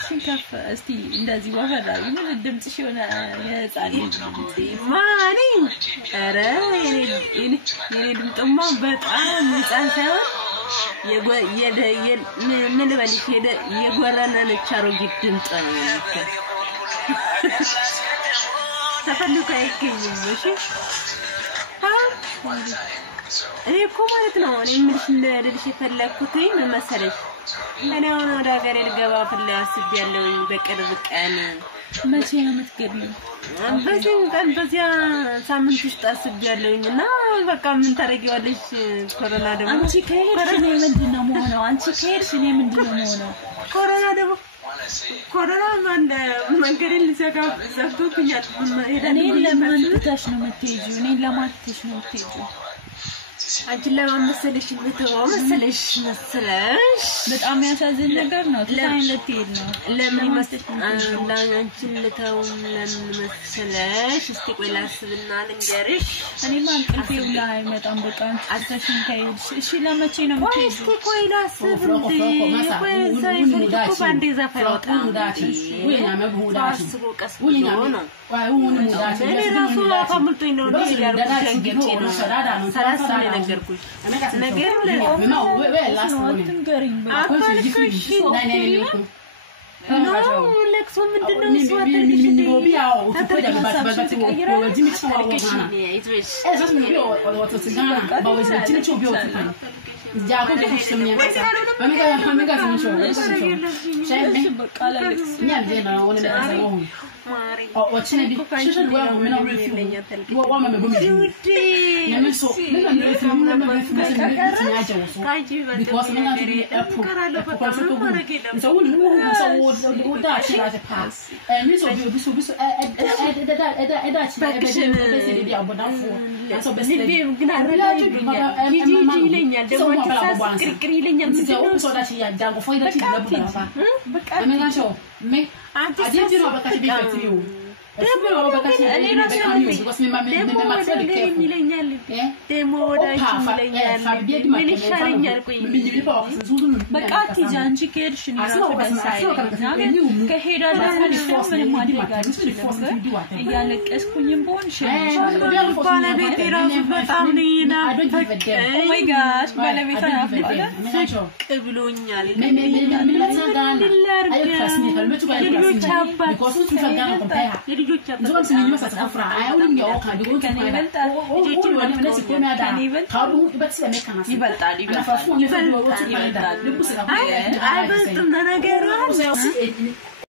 ሲከፍ እስቲ እንደዚህ ወፈራ ምን ድምጽሽ ሆነ የጻሪ ማኒ አረ የኔ ድምጥማ በጣም ህፃን ሳይሆን ምን ልበልሽ የጎረና ለቻሮጊት ድምጥ ነው ተፈልጎ አይገኝም እሺ እኔ እኮ ማለት ነው እኔ ምንሽ ልልሽ የፈለኩት ምን መሰለሽ እኔ አሁን ወደ ሀገሬ ልገባ ፈለግ አስቤያለሁ በቅርብ ቀን መቼ ነው የምትገቢው በዚህ ቀን በዚያ ሳምንት ውስጥ አስቤያለሁና በቃ ምን ታረጊዋለሽ ኮሮና ደግሞ አንቺ ከሄድሽ እኔ ምንድነው መሆነው አንቺ ከሄድሽ እኔ ምንድነው መሆነው ኮሮና ደግሞ ኮሮና መንገድን ዘግቶብኛል እኔ ለማን ትታሽ ነው የምትሄጂው እኔ ለማን ትታሽ ነው የምትሄጂው አንቺ ለማን መሰለሽ የምትወው መሰለሽ በጣም ያሳዝን ነገር ነው ታይን ለትሄድ ነው ለምን አንቺን ልተው ለምን መሰለሽ እስቲ ቆይ ላስብና ልንገርሽ እኔ ማን ቅልፌው ላይ መጣም በቃ አስተሽን ከይልሽ እሺ ለመቼ ነው የምትሄጂው እስቲ ቆይ ላስብ እንዴ ቆይ ሳይፈልኩ ባንዴ ዛፈራውጣ ወይና መብሁዳሽ ወይና ነው ሙዳሽ ለራሱ አፋምልቶኝ ነው ያልኩት ነው ሰላሳ ነገርኩሽ ነገር ለማው ወላስ ትንገሪኝ አፋልኩሽ ነው ለክሶ ምንድነው ስዋደልሽ ነው ቢያው ተፈጃበት ወዲህ ምትፈርቀሽ አይዞሽ እዛስ ምን ቢያው ወጥቶ ሲጋና ባወዝ ለትንቹ ቢያው ተፈን ጃቆ ደሽም ነው በመጋ ነው ሸይ በቃ ለክስ ኛዴና ወለ ለዛው ወችኔ ቢሽሽል ወው ምን ነው ሪፊው ወው ማመ በሚሉ ነምሶ ምን ነው ሪፊው ምን ነው ሪፊው ታጂ because ምን ነው ሰውን ሰው ወዳች ያዘ ፓስ ሚሶ ቢሱ እዳች በዚህ ቢያው በዳፉ ሰው በስለ ግን አረላጅ ይለኛል ደግሞ ቅርቅር ይለኛል ሰው ዳች ያዳንጎ ፎይዳች ለቡዳፋ በቃ አመናቸው ምን አዲስ ነው በቃ ቢፈትሪው ደግሞ እኔ ራሴ ይለኛል ደግሞ ወዳጅ ይለኛል ምን ይሻለኛል ቆይ በቃ አትይጂ አንቺ ከሄድሽ ነው ራሱ ከሄዳለሁ ምን ማድረግ አልችልም እያለቀስኩኝም በሆንሽ ባለቤቴ ራሱ በጣም ነው ይናፈቀ ኦ ማይ ጋሽ ባለቤቷ ናፍቀ ብሎኛል ልጆች ዞም ሲኒማ ሳስፈራ አይውልም ያውካ ዲጎት ይበልጣል ልጆች ወደ ፈነስ ኮሚያዳ ካሉ በተሰለከና ይበልጣል ይበልጣል ይበልጣል ልብስ አይበልጥም ነገሩ